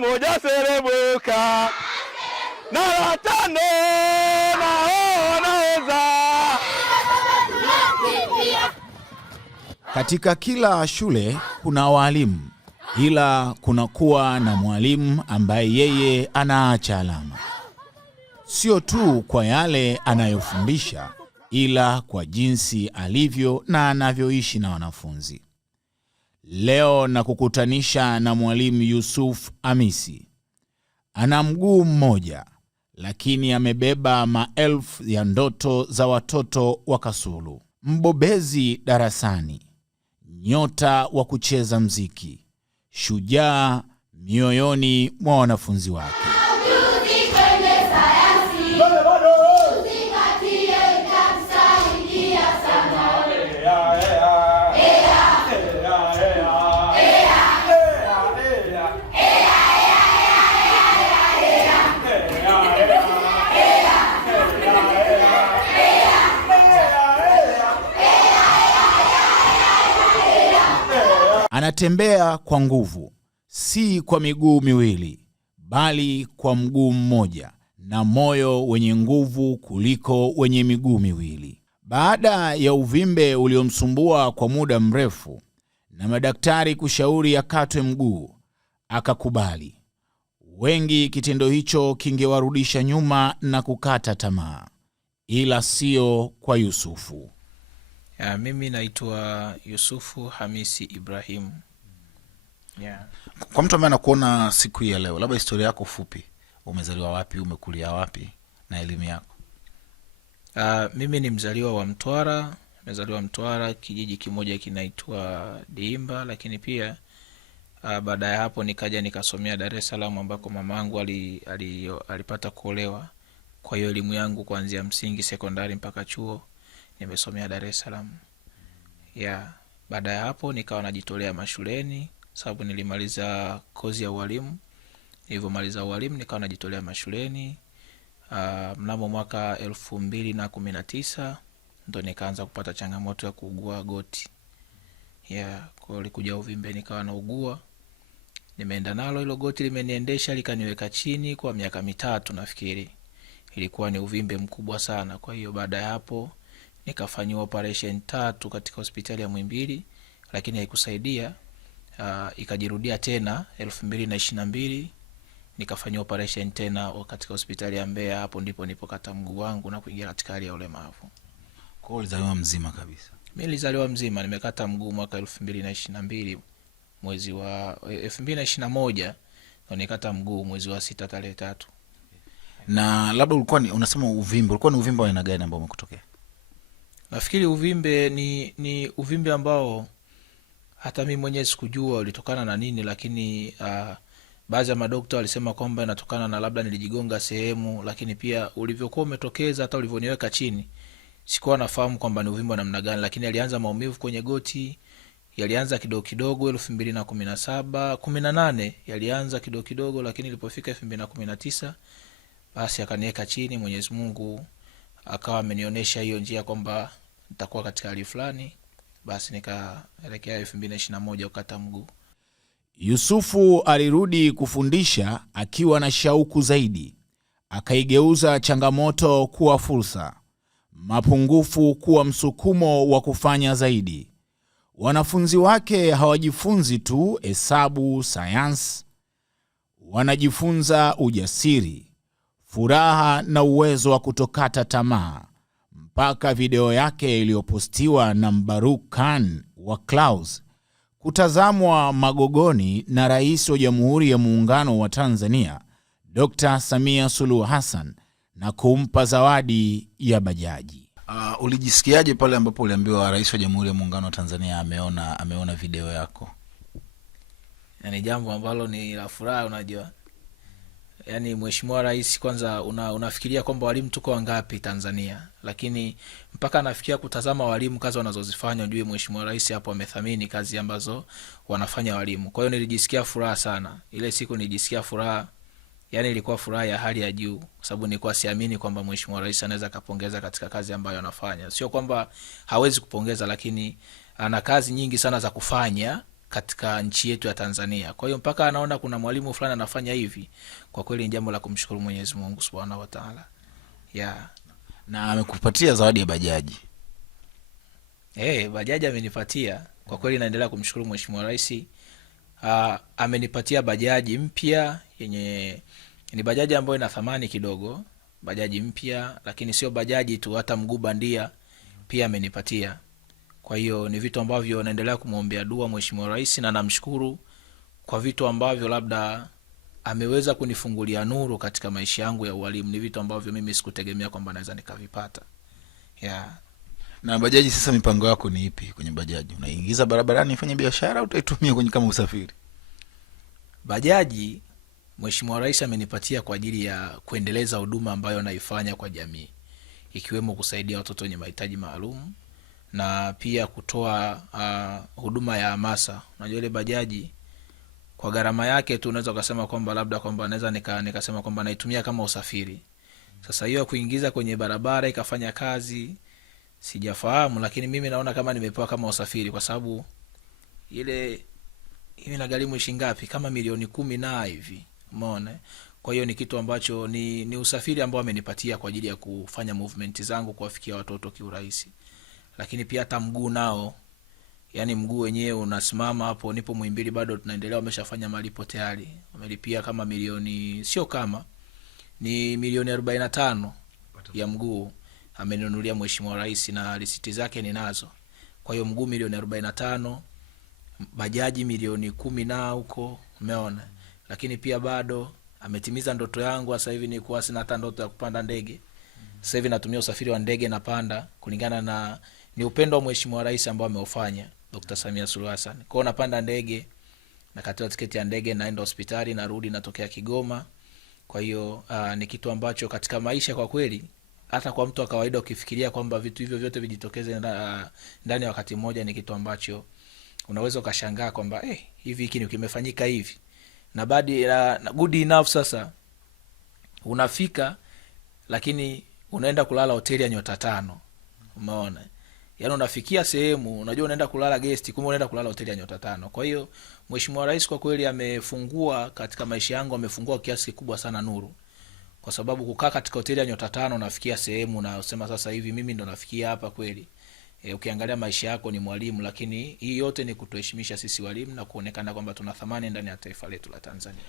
moja serebuka na watano naonaweza. Katika kila shule kuna walimu, ila kunakuwa na mwalimu ambaye yeye anaacha alama, sio tu kwa yale anayofundisha, ila kwa jinsi alivyo na anavyoishi na wanafunzi. Leo nakukutanisha na mwalimu Yusuf Hamisi. Ana mguu mmoja, lakini amebeba maelfu ya ndoto za watoto wa Kasulu. Mbobezi darasani, nyota wa kucheza mziki, shujaa mioyoni mwa wanafunzi wake. Anatembea kwa nguvu, si kwa miguu miwili, bali kwa mguu mmoja na moyo wenye nguvu kuliko wenye miguu miwili. Baada ya uvimbe uliomsumbua kwa muda mrefu na madaktari kushauri akatwe mguu, akakubali. Wengi kitendo hicho kingewarudisha nyuma na kukata tamaa, ila sio kwa Yusufu. Mimi naitwa Yusufu Hamisi Ibrahim. Kwa mtu ambaye anakuona siku hii ya leo, labda historia yako fupi, umezaliwa wapi, umekulia wapi na elimu yako? Mimi ni mzaliwa wa Mtwara, nimezaliwa Mtwara, kijiji kimoja kinaitwa Diimba, lakini pia baada ya hapo nikaja nikasomea Dar es Salaam ambako mamangu alipata kuolewa. Kwa hiyo elimu yangu kuanzia msingi, sekondari mpaka chuo nimesomea Dar es Salaam. Baada ya hapo nikawa najitolea mashuleni sababu nilimaliza kozi ya ualimu. Nilivyomaliza ualimu nikawa najitolea mashuleni. Mnamo mwaka 2019 ndo nikaanza kupata changamoto ya kuugua goti. Kwa likuja uvimbe nikawa naugua. Nimeenda nalo hilo goti, limeniendesha likaniweka chini kwa miaka 3 nafikiri. Ilikuwa ni uvimbe mkubwa sana. Kwa hiyo baada ya hapo nikafanywa operation 3 katika hospitali ya Muhimbili, lakini haikusaidia. Ikajirudia tena 2022 nikafanywa operation tena katika hospitali ya Mbeya. Hapo ndipo nilipokata mguu wangu na kuingia katika hali ya ulemavu. Kwa hiyo ulizaliwa mzima kabisa? Mimi nilizaliwa mzima, nimekata mguu mwaka 2022 mwezi wa 2021 na nikata mguu mwezi wa 6 tarehe 3. Na labda ulikuwa unasema uvimbe, ulikuwa ni uvimbe wa aina gani ambao umekutokea? Nafikiri uvimbe ni uvimbe ambao hata mimi mwenyewe sikujua ulitokana na nini, lakini baadhi ya madaktari walisema kwamba inatokana na labda nilijigonga sehemu, lakini pia ulivyokuwa umetokeza hata ulivyoniweka chini sikuwa nafahamu kwamba ni uvimbe wa namna gani. Lakini alianza maumivu kwenye goti, yalianza kidogo kidogo 2017, 18 yalianza kidogo kidogo, lakini ilipofika 2019 basi akaniweka chini. Mwenyezi Mungu akawa amenionyesha hiyo njia kwamba nitakuwa katika hali fulani, basi nikaelekea 2021 kukata mguu. Yusufu alirudi kufundisha akiwa na shauku zaidi. Akaigeuza changamoto kuwa fursa, mapungufu kuwa msukumo wa kufanya zaidi. Wanafunzi wake hawajifunzi tu hesabu, sayansi, wanajifunza ujasiri, furaha na uwezo wa kutokata tamaa. Mpaka video yake iliyopostiwa na Mbaruk Khan wa Clouds kutazamwa Magogoni na Rais wa Jamhuri ya Muungano wa Tanzania Dr. Samia Suluhu Hassan na kumpa zawadi ya bajaji. Ulijisikiaje pale ambapo uliambiwa Rais wa Jamhuri ya Muungano wa Tanzania ameona video yako? Ni jambo ambalo ni la furaha, unajua. Yaani Mheshimiwa Rais kwanza unafikiria kwamba walimu tuko wangapi Tanzania, lakini mpaka anafikia kutazama walimu kazi wanazozifanya, unajue Mheshimiwa Rais hapo amethamini kazi ambazo wanafanya walimu. Kwa hiyo nilijisikia furaha sana. Ile siku nilijisikia furaha, yani ilikuwa furaha ya hali ya juu, sababu nilikuwa siamini kwamba Mheshimiwa Rais anaweza kupongeza katika kazi ambayo anafanya. Sio kwamba hawezi kupongeza, lakini ana kazi nyingi sana za kufanya katika nchi yetu ya Tanzania. Kwa hiyo mpaka anaona kuna mwalimu fulani anafanya hivi, kwa kweli ni jambo la kumshukuru Mwenyezi Mungu Subhanahu wa Ta'ala. Yeah. Na amekupatia zawadi ya bajaji. Bajaji amenipatia. Kwa kweli naendelea kumshukuru Mheshimiwa Rais. Amenipatia bajaji mpya yenye ni bajaji ambayo ina thamani kidogo, bajaji mpya, lakini sio bajaji tu, hata mguu bandia pia amenipatia. Kwa hiyo ni vitu ambavyo naendelea kumwombea dua Mheshimiwa Rais, na namshukuru kwa vitu ambavyo labda ameweza kunifungulia nuru katika maisha yangu ya ualimu. Ni vitu ambavyo mimi sikutegemea kwamba naweza nikavipata. Yeah. Na bajaji sasa, mipango yako ni ipi kwenye bajaji? Unaingiza barabarani ifanye biashara au utaitumia kwenye kama usafiri? Bajaji Mheshimiwa Rais amenipatia kwa ajili ya kuendeleza huduma ambayo naifanya kwa jamii, ikiwemo kusaidia watoto wenye mahitaji maalum na pia kutoa huduma ya hamasa. Unajua ile bajaji kwa gharama yake tu unaweza kusema kwamba labda kwamba naweza nikasema kwamba naitumia kama usafiri. Sasa hiyo kuingiza kwenye barabara ikafanya kazi sijafahamu, lakini mimi naona kama nimepewa kama usafiri, kwa sababu ile inagharimu shilingi ngapi, kama milioni 10 na hivi, umeona. Kwa hiyo ni kitu ambacho ni usafiri ambao amenipatia kwa ajili ya kufanya movement zangu kuwafikia watoto kiurahisi. Lakini pia hata mguu nao, yani mguu wenyewe unasimama hapo, nipo Muhimbili bado tunaendelea, wameshafanya malipo tayari, wamelipia kama milioni, sio kama ni milioni 45 ya mguu amenunulia Mheshimiwa Rais, na risiti zake ninazo. Kwa hiyo mguu milioni 45, bajaji milioni 10 na huko, umeona. Lakini pia bado ametimiza ndoto yangu. Sasa hivi nilikuwa sina hata ndoto ya kupanda ndege, sasa hivi natumia usafiri wa ndege, napanda kulingana na ni upendo wa Mheshimiwa Rais ambao ameufanya Dr. Samia Suluhu Hassan. Kwa hiyo napanda ndege, nakatoa tiketi ya ndege, naenda hospitali, narudi, natokea Kigoma. Kwa hiyo ni kitu ambacho katika maisha kwa kweli, hata kwa mtu wa kawaida ukifikiria kwamba vitu hivyo vyote vijitokeze ndani ya wakati mmoja, ni kitu ambacho unaweza ukashangaa kwamba hivi hiki ni kimefanyika hivi. Na baada na good enough sasa unafika, lakini unaenda kulala hoteli ya nyota 5. Umeona? Yaani unafikia sehemu unajua unaenda kulala guest, kumbe unaenda kulala hoteli ya nyota 5. Kwa hiyo Mheshimiwa Rais kwa kweli amefungua katika maisha yangu, amefungua kiasi kikubwa sana nuru. Kwa sababu kukaa katika hoteli ya nyota 5 unafikia sehemu na usema sasa hivi mimi ndo nafikia hapa kweli. Ukiangalia maisha yako ni mwalimu, lakini hii yote ni kutuheshimisha sisi walimu na kuonekana kwamba tuna thamani ndani ya taifa letu la Tanzania.